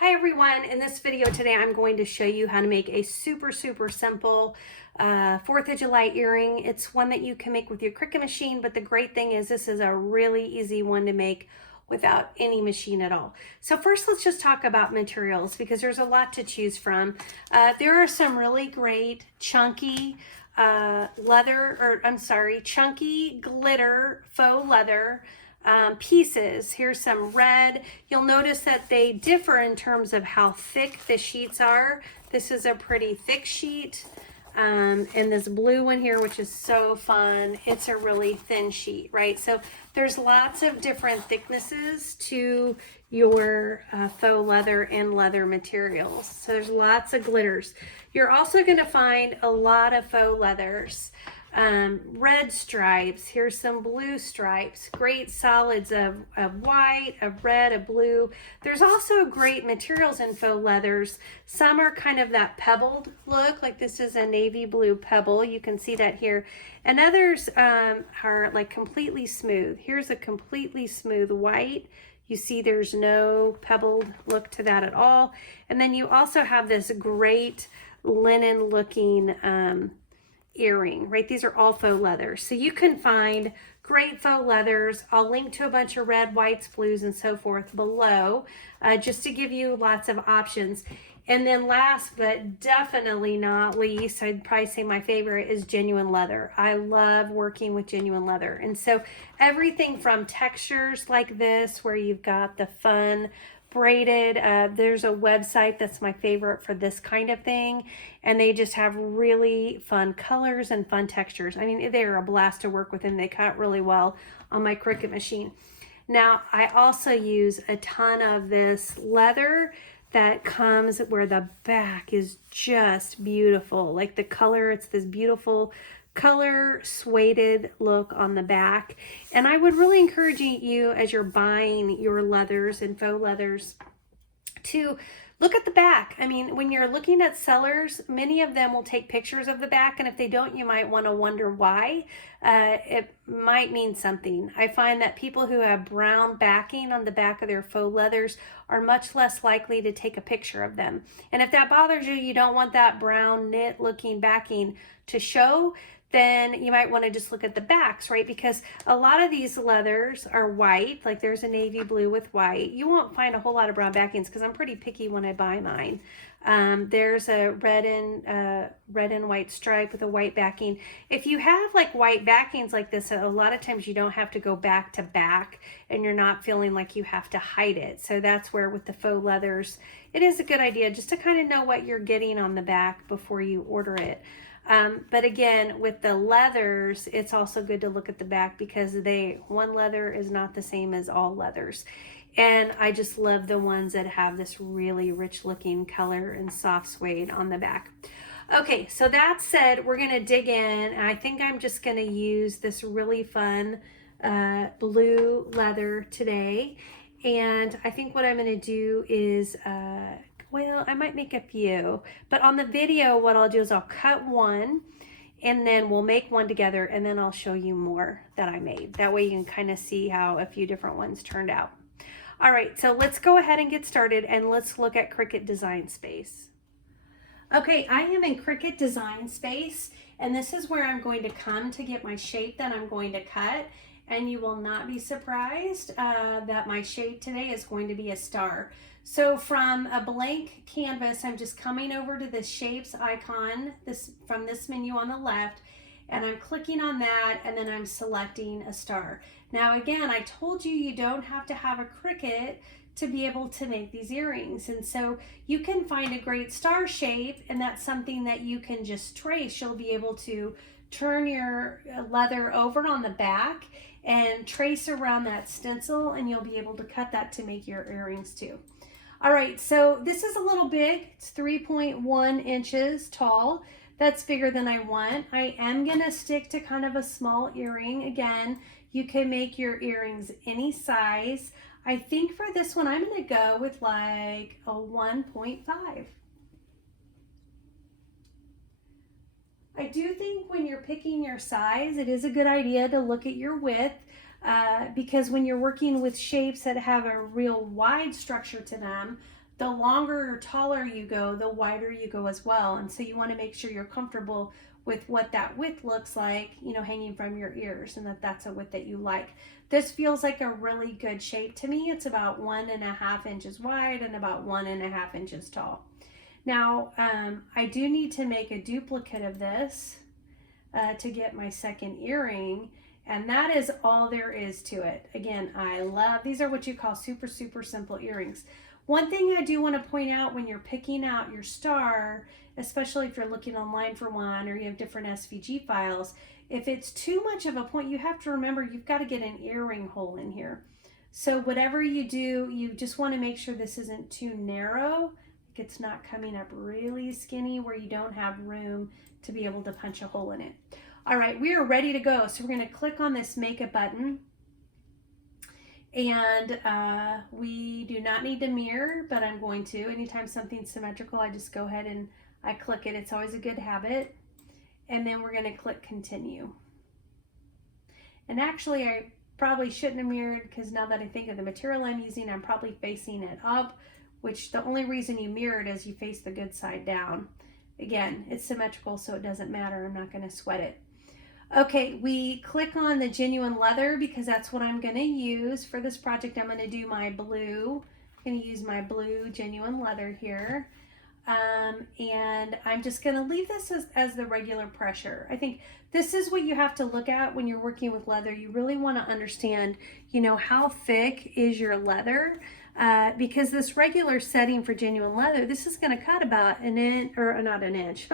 Hi everyone, in this video today I'm going to show you how to make a super simple 4th of July earring. It's one that you can make with your Cricut machine, but the great thing is this is a really easy one to make without any machine at all. So first let's just talk about materials because there's a lot to choose from. There are some really great chunky chunky glitter faux leather pieces. Here's some red. You'll notice that they differ in terms of how thick the sheets are. This is a pretty thick sheet. And this blue one here, which is so fun, it's a really thin sheet, right? So there's lots of different thicknesses to your faux leather and leather materials. So there's lots of glitters. You're also going to find a lot of faux leathers. Red stripes, here's some blue stripes, great solids of white, of red, of blue. There's also great materials in faux leathers. Some are kind of that pebbled look, like this is a navy blue pebble, you can see that here. And others are like completely smooth. Here's a completely smooth white. You see there's no pebbled look to that at all. And then you also have this great linen looking earring, right? These are all faux leather. So you can find great faux leathers. I'll link to a bunch of red, whites, blues, and so forth below, just to give you lots of options. And then last but definitely not least, I'd probably say my favorite is genuine leather. I love working with genuine leather. And so everything from textures like this, where you've got the fun braided, there's a website that's my favorite for this kind of thing, and they just have really fun colors and fun textures. I mean, they're a blast to work with, and they cut really well on my Cricut machine. Now, I also use a ton of this leather that comes where the back is just beautiful. Like the color, it's this beautiful color suede look on the back. And I would really encourage you, as you're buying your leathers and faux leathers, to look at the back. I mean, when you're looking at sellers, many of them will take pictures of the back, and if they don't, you might want to wonder why. It might mean something. I find that people who have brown backing on the back of their faux leathers are much less likely to take a picture of them. And if that bothers you, you don't want that brown knit looking backing to show, then you might want to just look at the backs, right? Because a lot of these leathers are white, like there's a navy blue with white. You won't find a whole lot of brown backings because I'm pretty picky when I buy mine. There's a red and white stripe with a white backing. If you have like white backings like this, a lot of times you don't have to go back to back and you're not feeling like you have to hide it. So that's where with the faux leathers, it is a good idea just to kind of know what you're getting on the back before you order it. But again, with the leathers, it's also good to look at the back because one leather is not the same as all leathers. And I just love the ones that have this really rich looking color and soft suede on the back. Okay, so that said, we're gonna dig in, and I think I'm just gonna use this really fun blue leather today. And I think what I'm gonna do is, well, I might make a few, but on the video, what I'll do is I'll cut one and then we'll make one together, and then I'll show you more that I made. That way you can kind of see how a few different ones turned out. All right, so let's go ahead and get started, and let's look at Cricut Design Space. Okay, I am in Cricut Design Space, and this is where I'm going to come to get my shape that I'm going to cut. And you will not be surprised that my shape today is going to be a star. So from a blank canvas, I'm just coming over to the shapes icon from this menu on the left, and I'm clicking on that, and then I'm selecting a star. Now again, I told you you don't have to have a Cricut to be able to make these earrings. And so you can find a great star shape, and that's something that you can just trace. You'll be able to turn your leather over on the back and trace around that stencil, and you'll be able to cut that to make your earrings too. All right, so this is a little big. It's 3.1 inches tall. That's bigger than I want. I am gonna stick to kind of a small earring. Again, you can make your earrings any size. I think for this one, I'm gonna go with like a 1.5. I do think when you're picking your size, it is a good idea to look at your width. because when you're working with shapes that have a real wide structure to them, the longer or taller you go, the wider you go as well. And so you want to make sure you're comfortable with what that width looks like, you know, hanging from your ears, and that's a width that you like. This feels like a really good shape to me. It's about 1.5 inches wide and about 1.5 inches tall. Now, I do need to make a duplicate of this to get my second earring, and that is all there is to it. Again, I love, these are what you call super, super simple earrings. One thing I do want to point out when you're picking out your star, especially if you're looking online for one or you have different SVG files, if it's too much of a point, you have to remember you've got to get an earring hole in here. So whatever you do, you just want to make sure this isn't too narrow. It's not coming up really skinny where you don't have room to be able to punch a hole in it. All right, we are ready to go. So we're going to click on this Make button. And we do not need to mirror, but I'm going to. Anytime something's symmetrical, I just go ahead and I click it. It's always a good habit. And then we're going to click Continue. And actually, I probably shouldn't have mirrored, because now that I think of the material I'm using, I'm probably facing it up, which the only reason you mirrored is you face the good side down. Again, it's symmetrical, so it doesn't matter. I'm not going to sweat it. Okay, we click on the genuine leather because that's what I'm going to use for this project. I'm going to do my blue. I'm going to use my blue genuine leather here. And I'm just going to leave this as the regular pressure. I think this is what you have to look at when you're working with leather. You really want to understand, you know, how thick is your leather, because this regular setting for genuine leather, this is going to cut about an inch, or not an inch,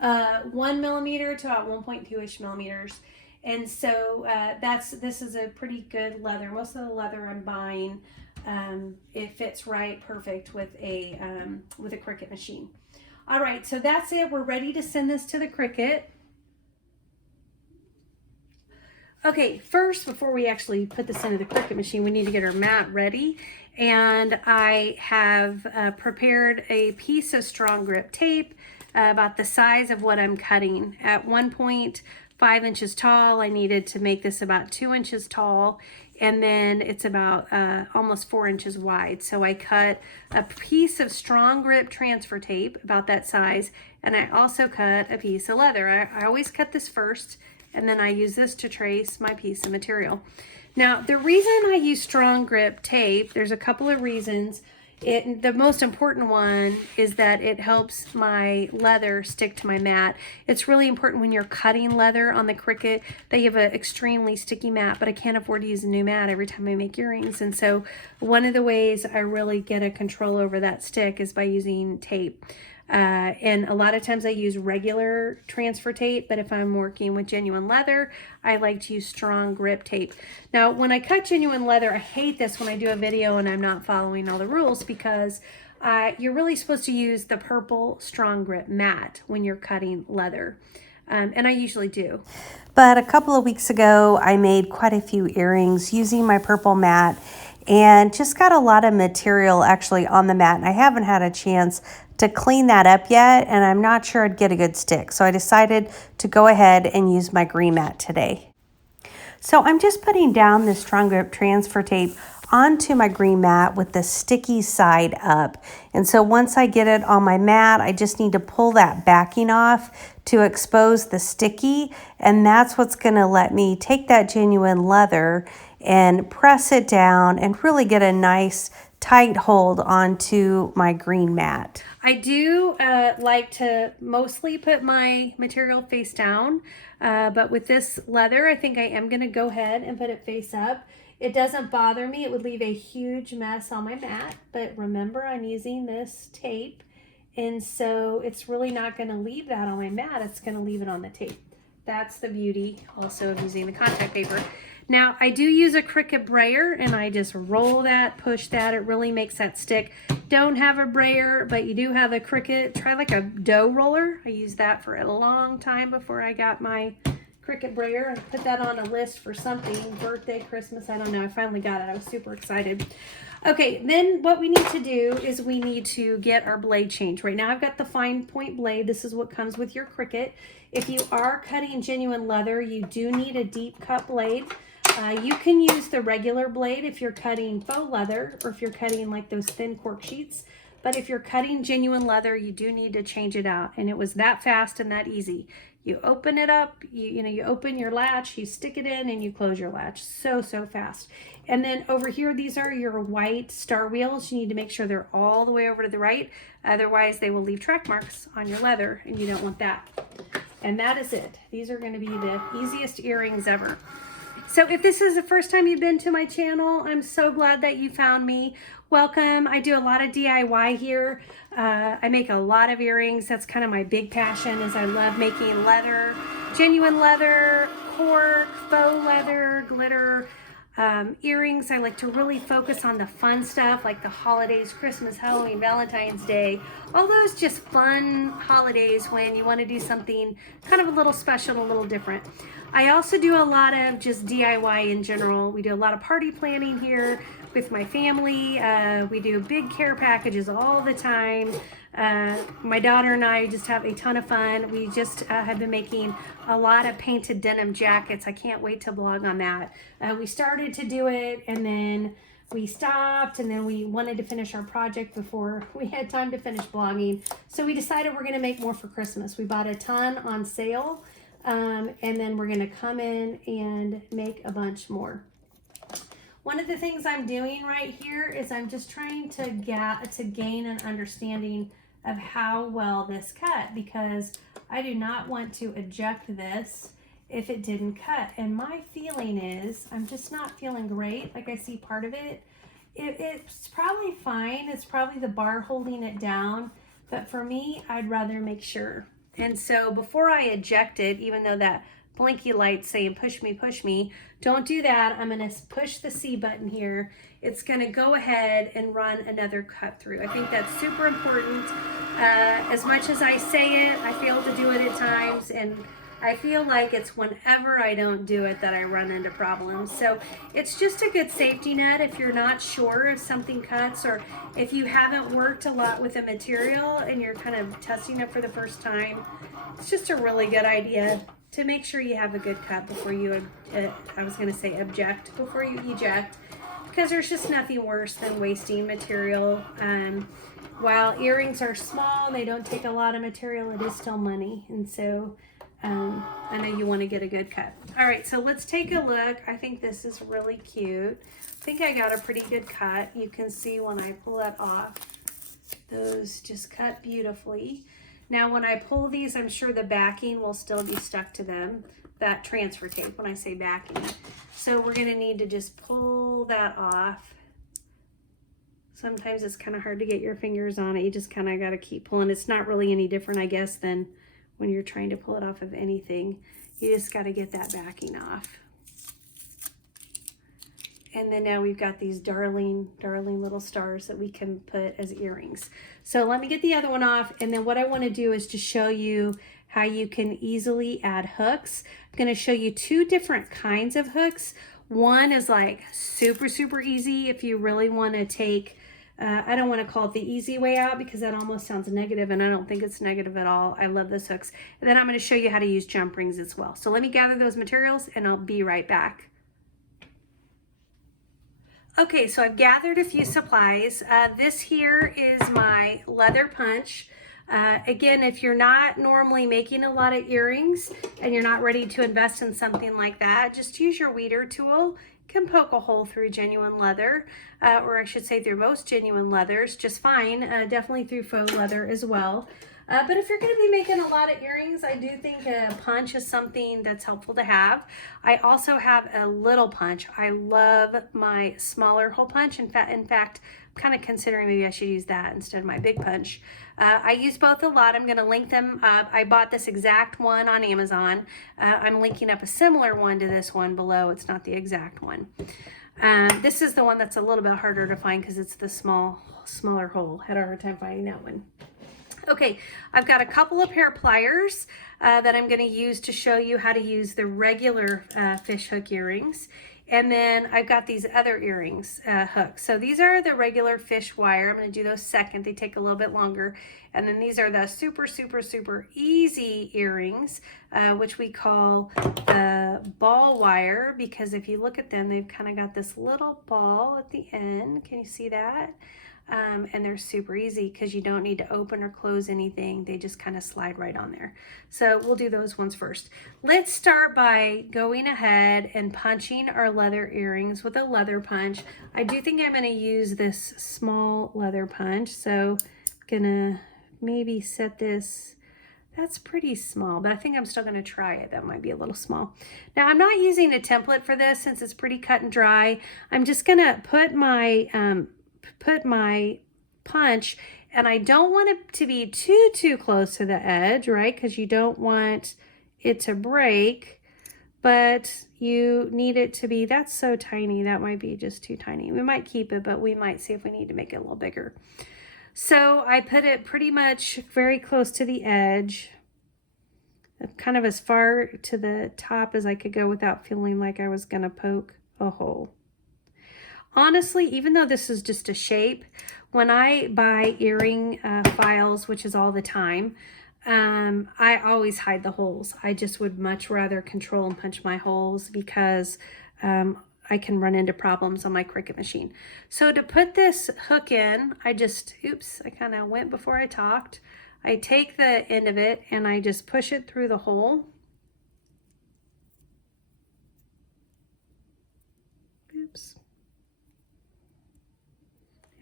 1 millimeter to about 1.2-ish millimeters. And so this is a pretty good leather. Most of the leather I'm buying, it fits right perfect with a Cricut machine. All right, so that's it. We're ready to send this to the Cricut. Okay, first, before we actually put this into the Cricut machine, we need to get our mat ready. And I have prepared a piece of strong grip tape about the size of what I'm cutting. At 1.5 inches tall, I needed to make this about 2 inches tall, and then it's about almost 4 inches wide. So I cut a piece of strong grip transfer tape about that size, and I also cut a piece of leather. I always cut this first, and then I use this to trace my piece of material. Now, the reason I use strong grip tape, there's a couple of reasons. The most important one is that it helps my leather stick to my mat. It's really important when you're cutting leather on the Cricut that you have an extremely sticky mat, but I can't afford to use a new mat every time I make earrings. And so one of the ways I really get a control over that stick is by using tape. And a lot of times I use regular transfer tape, but if I'm working with genuine leather, I like to use strong grip tape. Now, when I cut genuine leather, I hate this when I do a video and I'm not following all the rules, because you're really supposed to use the purple strong grip mat when you're cutting leather. And I usually do. But a couple of weeks ago, I made quite a few earrings using my purple mat and just got a lot of material actually on the mat. And I haven't had a chance to clean that up yet, and I'm not sure I'd get a good stick. So I decided to go ahead and use my green mat today. So I'm just putting down this strong grip transfer tape onto my green mat with the sticky side up. And so once I get it on my mat, I just need to pull that backing off to expose the sticky, and that's what's gonna let me take that genuine leather and press it down and really get a nice tight hold onto my green mat. I do like to mostly put my material face down, but with this leather, I think I am going to go ahead and put it face up. It doesn't bother me. It would leave a huge mess on my mat, but remember, I'm using this tape, and so it's really not going to leave that on my mat. It's going to leave it on the tape. That's the beauty also of using the contact paper. Now, I do use a Cricut brayer, and I just roll that, push that. It really makes that stick. Don't have a brayer, but you do have a Cricut. Try like a dough roller. I used that for a long time before I got my Cricut brayer. I put that on a list for something, birthday, Christmas, I don't know. I finally got it. I was super excited. Okay, then what we need to do is we need to get our blade changed. Right now I've got the fine point blade. This is what comes with your Cricut. If you are cutting genuine leather, you do need a deep cut blade. You can use the regular blade if you're cutting faux leather, or if you're cutting like those thin cork sheets. But if you're cutting genuine leather, you do need to change it out. And it was that fast and that easy. You open it up, you open your latch, you stick it in, and you close your latch. So fast. And then over here, these are your white star wheels. You need to make sure they're all the way over to the right. Otherwise, they will leave track marks on your leather, and you don't want that. And that is it. These are going to be the easiest earrings ever. So if this is the first time you've been to my channel, I'm so glad that you found me. Welcome. I do a lot of DIY here. I make a lot of earrings. That's kind of my big passion, is I love making leather, genuine leather, cork, faux leather, glitter, earrings. I like to really focus on the fun stuff like the holidays, Christmas, Halloween, Valentine's Day, all those just fun holidays when you want to do something kind of a little special, a little different. I also do a lot of just DIY in general. We do a lot of party planning here with my family. We do big care packages all the time. My daughter and I just have a ton of fun. We just have been making a lot of painted denim jackets. I can't wait to blog on that. We started to do it and then we stopped, and then we wanted to finish our project before we had time to finish blogging. So we decided we're gonna make more for Christmas. We bought a ton on sale, and then we're gonna come in and make a bunch more. One of the things I'm doing right here is I'm just trying to gain an understanding of how well this cut, because I do not want to eject this if it didn't cut. And my feeling is I'm just not feeling great. Like I see part of it. It's probably fine. It's probably the bar holding it down. But for me, I'd rather make sure. And so before I eject it, even though that blinky light saying push me, don't do that. I'm going to push the C button here. It's going to go ahead and run another cut through. I think that's super important. As much as I say it, I fail to do it at times, and I feel like it's whenever I don't do it that I run into problems. So it's just a good safety net if you're not sure if something cuts, or if you haven't worked a lot with a material and you're kind of testing it for the first time. It's just a really good idea to make sure you have a good cut before you, I was going to say object, before you eject, because there's just nothing worse than wasting material. While earrings are small, they don't take a lot of material, it is still money. And so I know you want to get a good cut. All right, so let's take a look. I think this is really cute. I think I got a pretty good cut. You can see when I pull that off, those just cut beautifully. Now when I pull these, I'm sure the backing will still be stuck to them, that transfer tape when I say backing. So we're gonna need to just pull that off. Sometimes it's kind of hard to get your fingers on it. You just kind of got to keep pulling. It's not really any different, I guess, than when you're trying to pull it off of anything. You just got to get that backing off. And then now we've got these darling little stars that we can put as earrings. So let me get the other one off. And then what I want to do is to show you how you can easily add hooks. I'm going to show you two different kinds of hooks. One is like super easy if you really want to take, I don't want to call it the easy way out because that almost sounds negative, and I don't think it's negative at all. I love those hooks. And then I'm going to show you how to use jump rings as well. So let me gather those materials and I'll be right back. Okay, so I've gathered a few supplies. This here is my leather punch. Again, if you're not normally making a lot of earrings and you're not ready to invest in something like that, just use your weeder tool. You can poke a hole through genuine leather, or I should say through most genuine leathers, just fine. Definitely through faux leather as well. But if you're going to be making a lot of earrings, I do think a punch is something that's helpful to have. I also have a little punch. I love my smaller hole punch. In fact, I'm kind of considering maybe I should use that instead of my big punch. I use both a lot. I'm going to link them up. I bought this exact one on Amazon. I'm linking up a similar one to this one below. It's not the exact one. This is the one that's a little bit harder to find because it's the smaller hole. Had a hard time finding that one. Okay, I've got a couple of pair of pliers that I'm going to use to show you how to use the regular fish hook earrings. And then I've got these other earrings hooks. So these are the regular fish wire. I'm going to do those second. They take a little bit longer. And then these are the super easy earrings, which we call ball wire, because if you look at them, they've kind of got this little ball at the end. Can you see that? And they're super easy because you don't need to open or close anything. They just kind of slide right on there. So we'll do those ones first. Let's start by going ahead and punching our leather earrings with a leather punch. I do think I'm going to use this small leather punch. So I'm going to maybe set this. That's pretty small, but I think I'm still going to try it. That might be a little small. Now, I'm not using a template for this since it's pretty cut and dry. I'm just going to put my punch, and I don't want it to be too close to the edge, right? Because you don't want it to break, but you need it to be, that's so tiny. That might be just too tiny. We might keep it, but we might see if we need to make it a little bigger. So I put it pretty much very close to the edge, kind of as far to the top as I could go without feeling like I was going to poke a hole. Honestly, even though this is just a shape, when I buy earring files, which is all the time, I always hide the holes. I just would much rather control and punch my holes because I can run into problems on my Cricut machine. So to put this hook in, I kind of went before I talked. I take the end of it and I just push it through the hole. Oops.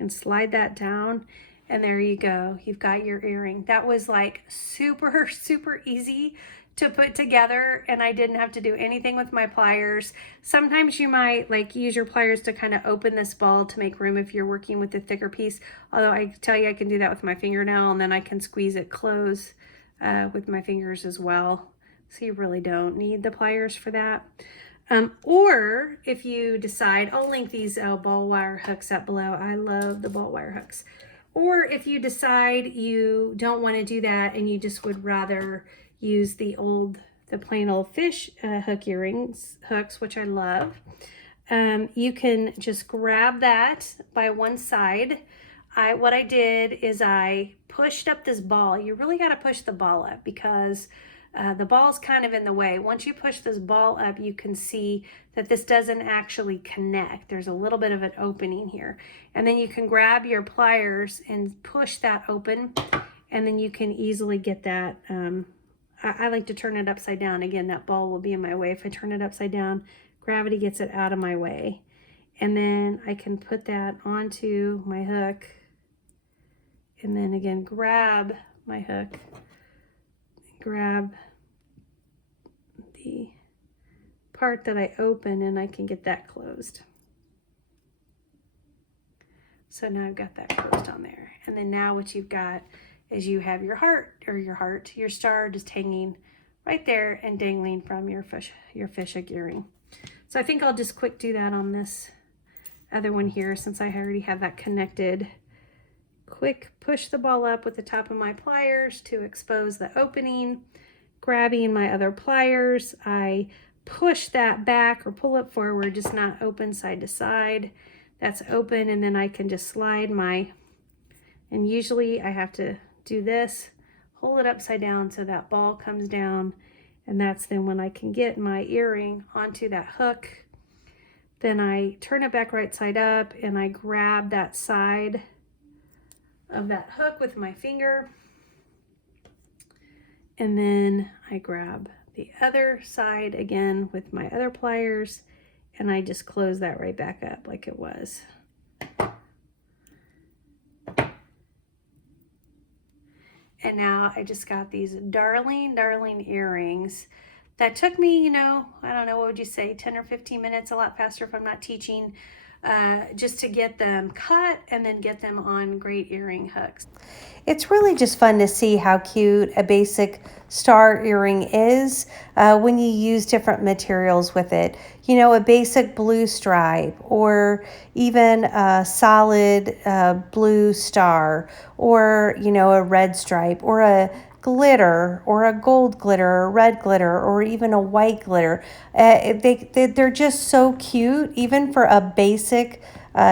And slide that down. And there you go. You've got your earring. That was like super easy to put together, and I didn't have to do anything with my pliers. Sometimes you might like use your pliers to kind of open this ball to make room if you're working with a thicker piece. Although I tell you, I can do that with my fingernail, and then I can squeeze it close with my fingers as well. So you really don't need the pliers for that. Or if you decide, I'll link these ball wire hooks up below. I love the ball wire hooks. Or if you decide you don't want to do that and you just would rather use the plain old fish hook earrings hooks, which I love. You can just grab that by one side. What I did is I pushed up this ball. You really got to push the ball up because the ball's kind of in the way. Once you push this ball up, you can see that this doesn't actually connect. There's a little bit of an opening here. And then you can grab your pliers and push that open, and then you can easily get that. I like to turn it upside down. Again, that ball will be in my way. If I turn it upside down, gravity gets it out of my way. And then I can put that onto my hook. And then again, grab my hook. Grab the part that I open, and I can get that closed. So now I've got that closed on there. And then now what you've got is you have your your star just hanging right there and dangling from your fish hook earring. So I think I'll just quick do that on this other one here since I already have that connected. Quick push the ball up with the top of my pliers to expose the opening. Grabbing my other pliers, I push that back or pull it forward, just not open side to side. That's open, and then I can just slide and usually I have to do this, hold it upside down so that ball comes down, and that's then when I can get my earring onto that hook. Then I turn it back right side up and I grab that side of that hook with my finger, and then I grab the other side again with my other pliers, and I just close that right back up like it was. And now I just got these darling earrings that took me, I don't know, what would you say, 10 or 15 minutes, a lot faster if I'm not teaching, just to get them cut and then get them on great earring hooks. It's really just fun to see how cute a basic star earring is when you use different materials with it. A basic blue stripe, or even a solid blue star, or, a red stripe, or a glitter, or a gold glitter, or red glitter, or even a white glitter. They're just so cute, even for a basic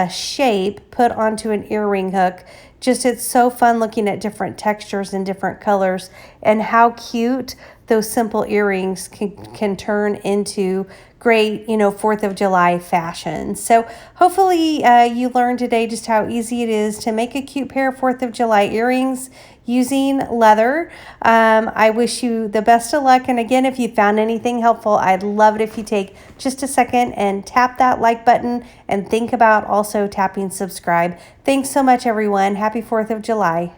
shape put onto an earring hook. just it's so fun looking at different textures and different colors and how cute those simple earrings can turn into great, 4th of July fashion. So hopefully you learned today just how easy it is to make a cute pair of 4th of July earrings using leather. I wish you the best of luck. And again, if you found anything helpful, I'd love it if you take just a second and tap that like button and think about also tapping subscribe. Thanks so much, everyone. Happy 4th of July.